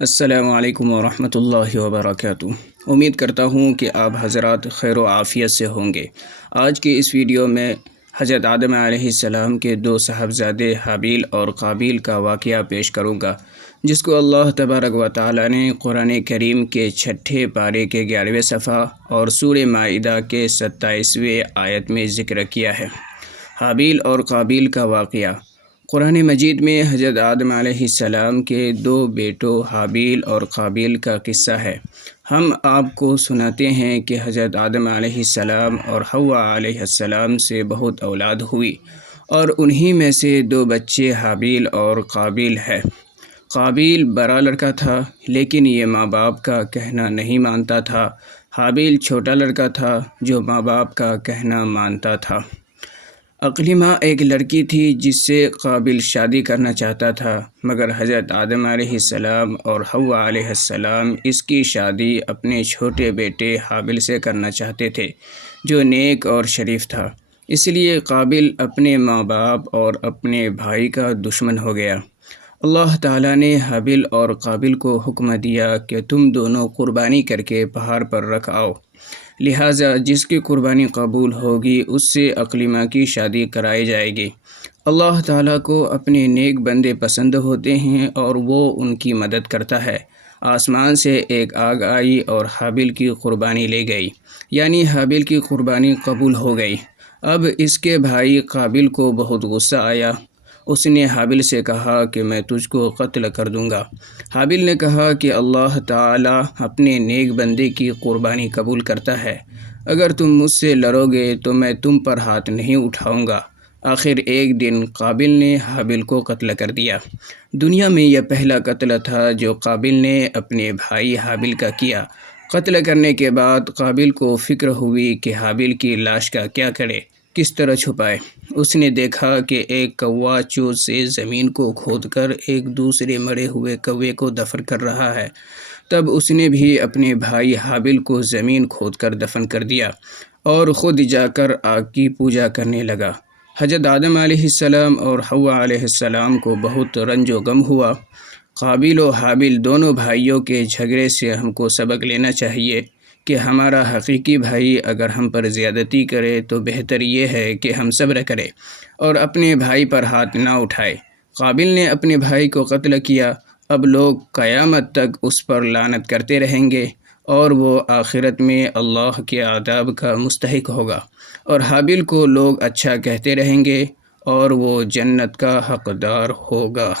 السلام علیکم ورحمۃ اللہ وبرکاتہ۔ امید کرتا ہوں کہ آپ حضرات خیر و عافیت سے ہوں گے۔ آج کی اس ویڈیو میں حضرت آدم علیہ السلام کے دو صاحبزادے حابیل اور قابیل کا واقعہ پیش کروں گا، جس کو اللہ تبارک و تعالی نے قرآن کریم کے 6 پارے کے 11ویں صفحہ اور سورہ مائدہ کے 27ویں آیت میں ذکر کیا ہے۔ حابیل اور قابیل کا واقعہ قرآن مجید میں حضرت آدم علیہ السلام کے دو بیٹوں حابیل اور قابیل کا قصہ ہے۔ ہم آپ کو سناتے ہیں کہ حضرت آدم علیہ السلام اور حوا علیہ السلام سے بہت اولاد ہوئی، اور انہی میں سے دو بچے حابیل اور قابیل ہے۔ قابیل بڑا لڑکا تھا، لیکن یہ ماں باپ کا کہنا نہیں مانتا تھا۔ حابیل چھوٹا لڑکا تھا جو ماں باپ کا کہنا مانتا تھا۔ اقلیمہ ایک لڑکی تھی جس سے قابیل شادی کرنا چاہتا تھا، مگر حضرت آدم علیہ السلام اور حوا علیہ السلام اس کی شادی اپنے چھوٹے بیٹے حابیل سے کرنا چاہتے تھے، جو نیک اور شریف تھا۔ اس لیے قابیل اپنے ماں باپ اور اپنے بھائی کا دشمن ہو گیا۔ اللہ تعالیٰ نے حابیل اور قابیل کو حکم دیا کہ تم دونوں قربانی کر کے پہاڑ پر رکھ آؤ، لہٰذا جس کی قربانی قبول ہوگی اس سے اقلیمہ کی شادی کرائی جائے گی۔ اللہ تعالیٰ کو اپنے نیک بندے پسند ہوتے ہیں اور وہ ان کی مدد کرتا ہے۔ آسمان سے ایک آگ آئی اور حابیل کی قربانی لے گئی، یعنی حابیل کی قربانی قبول ہو گئی۔ اب اس کے بھائی قابیل کو بہت غصہ آیا۔ اس نے حابیل سے کہا کہ میں تجھ کو قتل کر دوں گا۔ حابیل نے کہا کہ اللہ تعالیٰ اپنے نیک بندے کی قربانی قبول کرتا ہے، اگر تم مجھ سے لڑو گے تو میں تم پر ہاتھ نہیں اٹھاؤں گا۔ آخر ایک دن قابیل نے حابیل کو قتل کر دیا۔ دنیا میں یہ پہلا قتل تھا جو قابیل نے اپنے بھائی حابیل کا کیا۔ قتل کرنے کے بعد قابیل کو فکر ہوئی کہ حابیل کی لاش کا کیا کرے، کس طرح چھپائے۔ اس نے دیکھا کہ ایک کوا چوٹ سے زمین کو کھود کر ایک دوسرے مرے ہوئے کوے کو دفن کر رہا ہے۔ تب اس نے بھی اپنے بھائی حابیل کو زمین کھود کر دفن کر دیا اور خود جا کر آگ کی پوجا کرنے لگا۔ حضرت آدم علیہ السلام اور حوا علیہ السلام کو بہت رنج و غم ہوا۔ قابیل و حابیل دونوں بھائیوں کے جھگڑے سے ہم کو سبق لینا چاہیے کہ ہمارا حقیقی بھائی اگر ہم پر زیادتی کرے تو بہتر یہ ہے کہ ہم صبر کریں اور اپنے بھائی پر ہاتھ نہ اٹھائے۔ قابیل نے اپنے بھائی کو قتل کیا۔ اب لوگ قیامت تک اس پر لعنت کرتے رہیں گے اور وہ آخرت میں اللہ کے عذاب کا مستحق ہوگا، اور حابیل کو لوگ اچھا کہتے رہیں گے اور وہ جنت کا حقدار ہوگا۔